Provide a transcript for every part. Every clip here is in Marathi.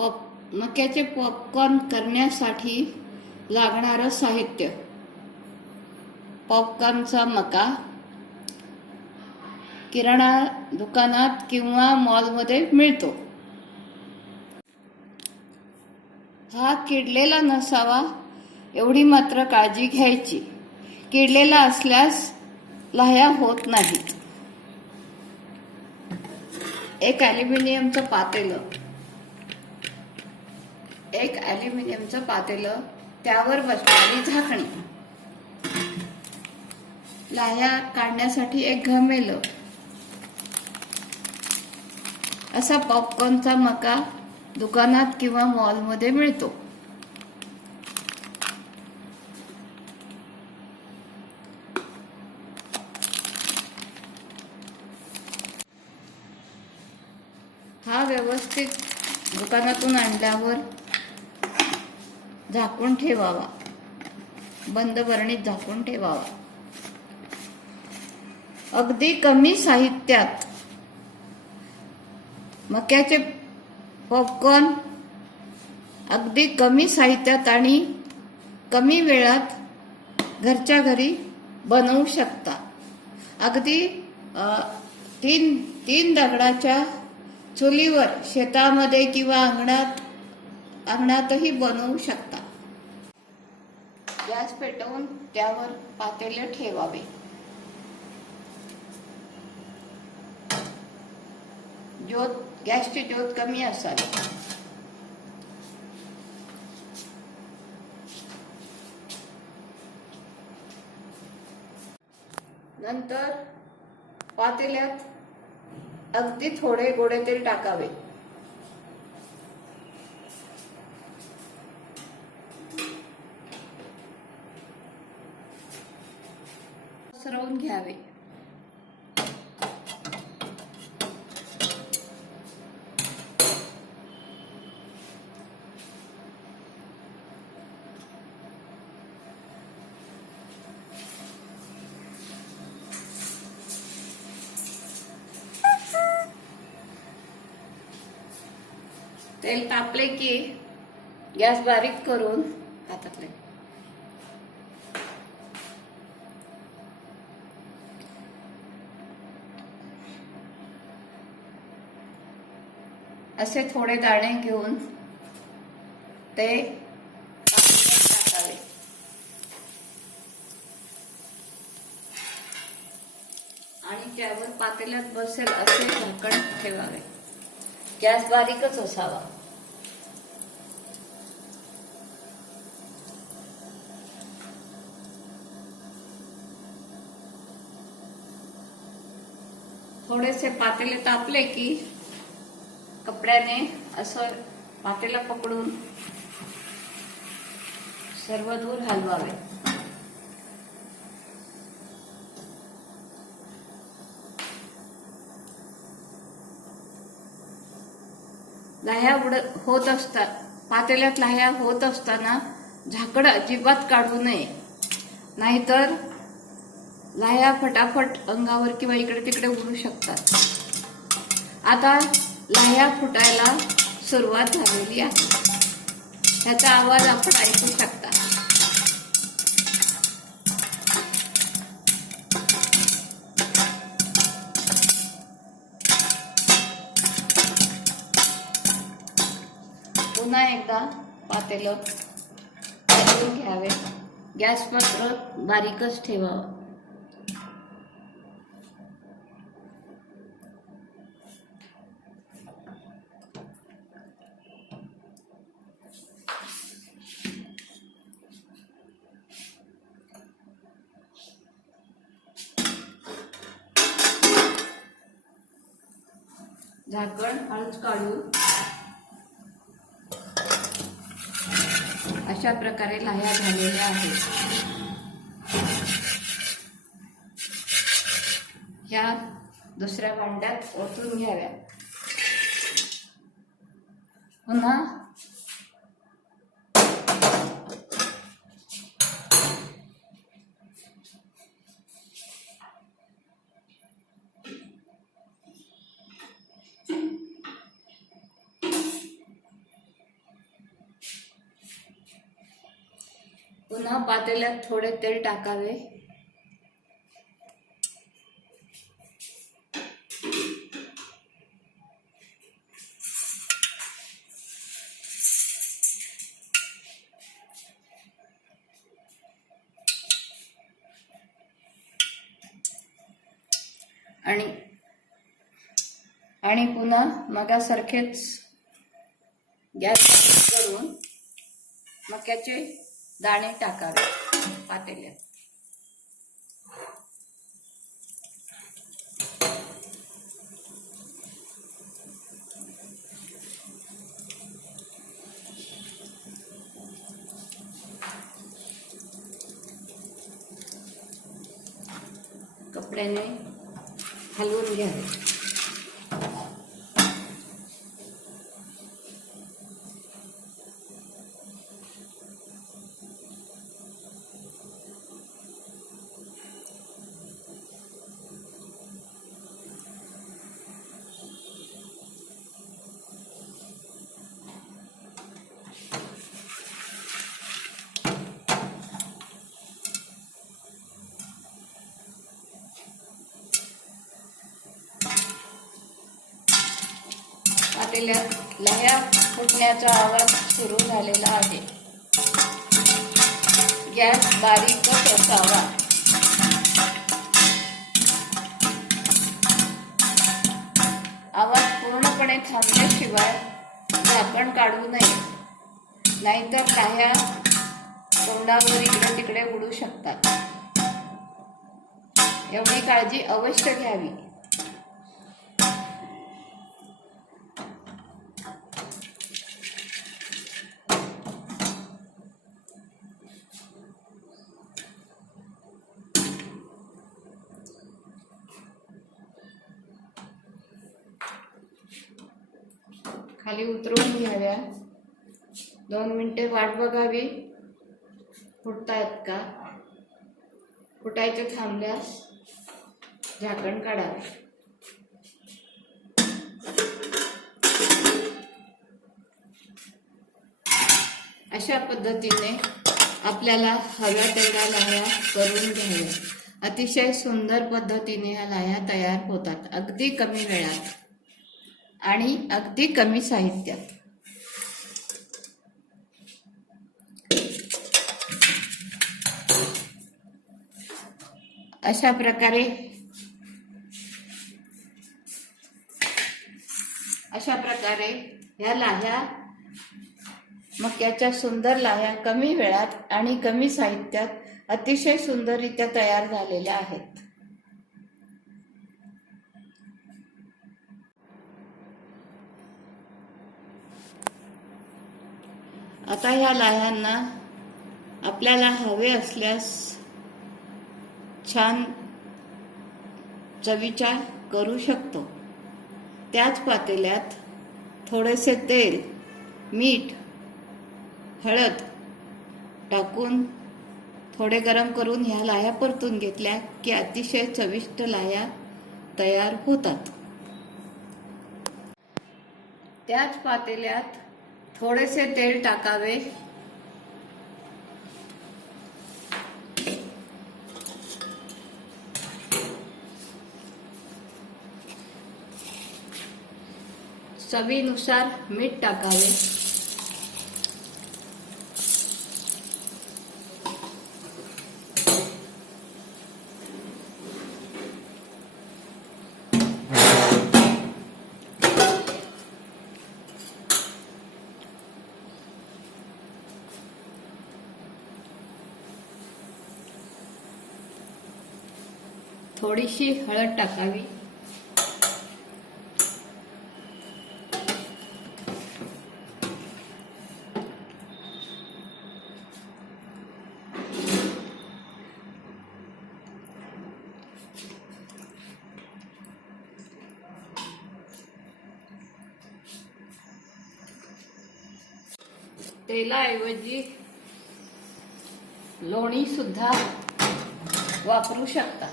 मक्याचे पॉपकॉर्न करण्यासाठी लागणारं साहित्य: पॉपकॉर्नचा मका किराणा दुकानात किंवा मॉलमध्ये मिळतो. हा किडलेला नसावा एवढी मात्र काळजी घ्यायची. किडलेला असल्यास लाह्या होत नाहीत. एक ॲल्युमिनियमचं पातेलं, त्यावर बसणारी झाकणी, लाह्या काढण्यासाठी एक घमेलं. असा पॉपकॉर्नचा मका दुकानात किंवा मॉलमध्ये मिळतो. हा व्यवस्थित दुकानातून आणल्यावर झाकून ठेवावा. बंद बरणीत झाकून ठेवावा. अगदी कमी साहित्यात मक्याचे पॉपकॉर्न अगदी कमी साहित्यात आणि कमी वेळात घरच्या घरी बनवू शकता. अगदी तीन दगडाच्या चुलीवर शेतामध्ये किंवा अंगणातही बनवू शकता. गॅस पेटवून त्यावर पातेले ठेवावे. गॅसची ज्योत कमी असावी. नंतर पातेल्यात अगदी थोडे गोडे तेल टाकावे. पसरवून घ्यावे. तेल तापले की गॅस बारीक करून हातातले असे थोडे दाणे घेऊन ते टाकावे. आणि त्यावर पातेल्यात बसेल असे झाकण ठेवावे. गॅस बारीकच असावा. थोडेसे पातेले तापले की कपड्याने असं पातेला पकडून सर्व दूर हलवावे. लाह्या होत असतात. पातेल्यात लाह्या होत असताना झाकण अजिबात काढू नये, नाहीतर लाह्या फटाफट अंगावर किंवा इकडे तिकडे उडू शकतात. आता लाह्या फुटायला सुरुवात झालेली आहे. त्याचा आवाज आपण ऐकू शकता. पुन्हा एकदा पातेलं काढून घ्यावे. गॅस मात्र बारीकच ठेवावा. झाकण हळूच काढून अशा प्रकारे लाह्या झालेल्या आहेत. ह्या दुसऱ्या भांड्यात ओतून घ्याव्या. पुन्हा पुन्हा पातेल्यात थोडे तेल टाकावे. आणि पुन्हा मगासारखेच गॅस करून मक्याचे दाणे टाकावे पातेल्यात. कपड्याने हलवून घ्यावे. पातेल्यात लाह्या फुटण्याचा आवाज सुरू झालेला आहे. गॅस बारीकच असावा. आवाज पूर्णपणे थांबल्याशिवाय झाकण काढू नये, नाहीतर लाह्या तोंडावर इकडे तिकडे उडू शकतात. एवढी काळजी अवश्य घ्यावी. खाली उतरवून घ्याव्या. 2 मिनिटे वाट बघावी फुटतायत का. फुटायचे थांबल्यास झाकण काढावे. अशा पद्धतीने आपल्याला हव्या तेवढ्या लाह्या करून घ्याव्या. अतिशय सुंदर पद्धतीने ह्या लाह्या तयार होतात, अगदी कमी वेळात आणि अगदी कमी साहित्यात. अशा प्रकारे ह्या लाह्या, मक्याच्या सुंदर लाह्या कमी वेळात आणि कमी साहित्यात अतिशय सुंदररित्या तयार झालेल्या आहेत. आता ह्या लाह्यांना आपल्याला हवे असल्यास छान चवीच्या करू शकतो. त्याच पातेल्यात थोडेसे तेल, मीठ, हळद टाकून थोडे गरम करून ह्या लाह्या परतून घेतल्या की अतिशय चविष्ट लाह्या तयार होतात. त्याच पातेल्यात थोडेसे तेल टाकावे. चवीनुसार मीठ टाकावे. थोडीशी हळद टाकावी. तेलाऐवजी लोणी सुद्धा वापरू शकता.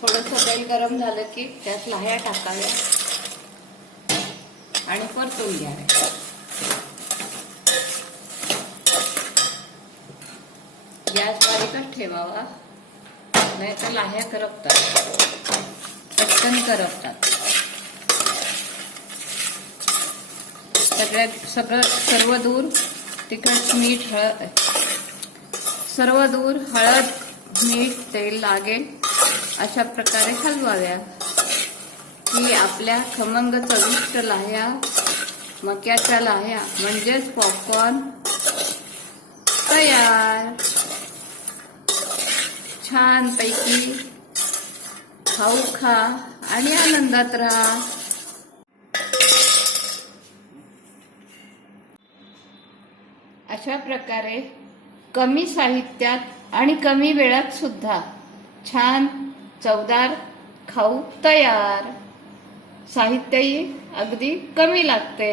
थोडंसं तेल गरम झालं की त्यात लाह्या टाकाव्या आणि परतून घ्याव्या. गॅस बारीकच ठेवावा, नाही तर लाह्या करपतात, पटकन करपतात. सर्व दूर तिखट मीठ सर्व दूर हळद मीठ तेल लागेल अशा प्रकारे हलवाव्या की आपल्या खमंग चविष्ट लाह्या, मक्याच्या लाह्या म्हणजेच पॉपकॉर्न तयार. छान पैकी खाऊ खा आणि आनंदात राहा. अशा प्रकारे कमी साहित्यात आणि कमी वेळात सुद्धा छान चवदार खाऊ तयार. साहित्यही अगदी कमी लागते.